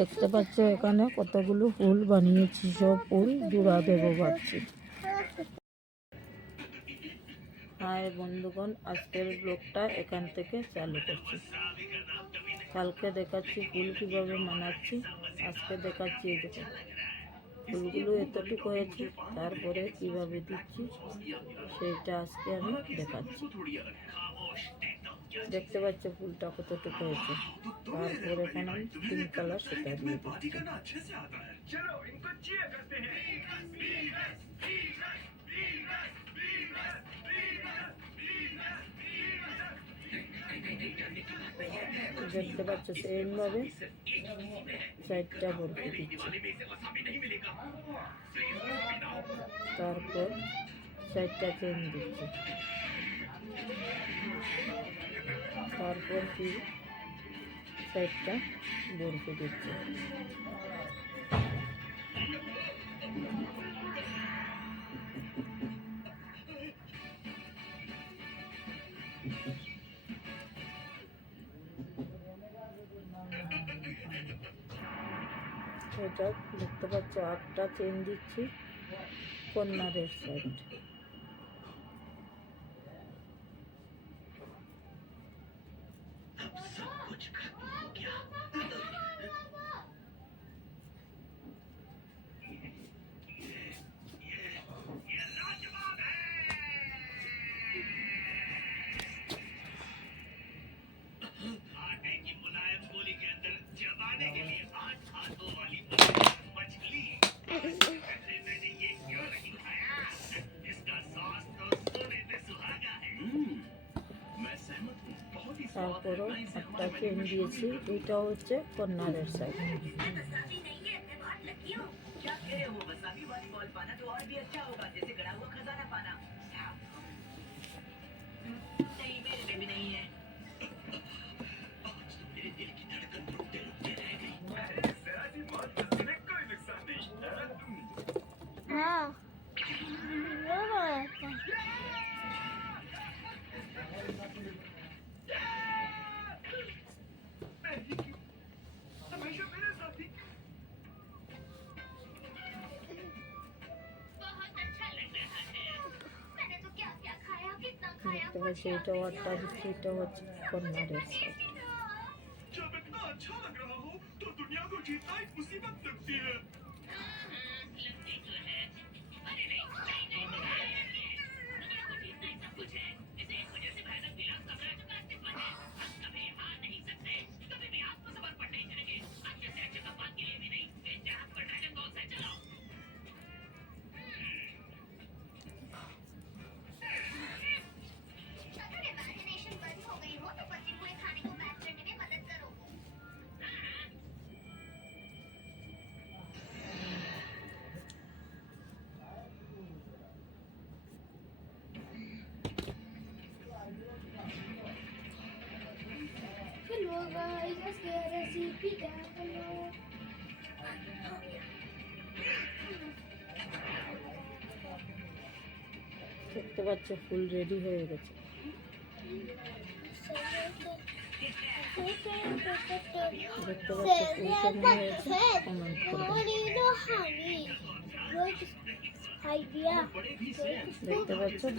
দেখতে পাচ্ছ এখানে কতগুলো ফুল বানিয়েছি, সব ফুল জোড়া দেবো ভাবছি। হাই বন্ধুগণ, আজকের ব্লগটা এখান থেকে চালু করছি। কালকে দেখাচ্ছি ফুল কীভাবে বানাচ্ছি, আজকে দেখাচ্ছি এই দেখো। ফুলগুলো এতটুকু হয়েছে, তারপরে কীভাবে দিচ্ছি, সেটা আজকে আমি দেখাচ্ছি। দেখতে পাচ্ছ ফুলটা কতটুকু হয়েছে। তারপরে এখন আমি পিঙ্ক কালার সেটা দিয়ে দিচ্ছি। দেখতে পাচ্ছ সেমভাবে সাইডটা বরফে দিচ্ছি। তারপর সাইডটা চেন দিচ্ছি। তারপর কি? সাইডটা বরফে দিচ্ছি। এটা দেখতে পাচ্ছ আটটা চেন দিচ্ছি। কর্নারের সাইড सब कुछ खत्म हो गया। তারপরও একটা চেন দিয়েছি এটা হচ্ছে কর্নারের সাইড हाँ। कितना खाया দেখতে পাচ্ছি এটাও আটটা দিচ্ছি এটা হচ্ছে কর্নারের সাইড जब इतना अच्छा लग रहा हो तो दुनिया को जीतना एक मुसीबत लगती है Hello guys, let's get a CP down below. দেখতে পাচ্ছ ফুল রেডি হয়ে গেছে দেখতে পাচ্ছ ফুল কেমন হয়েছে কমেন্ট করবে দেখতে পাচ্ছ ফুল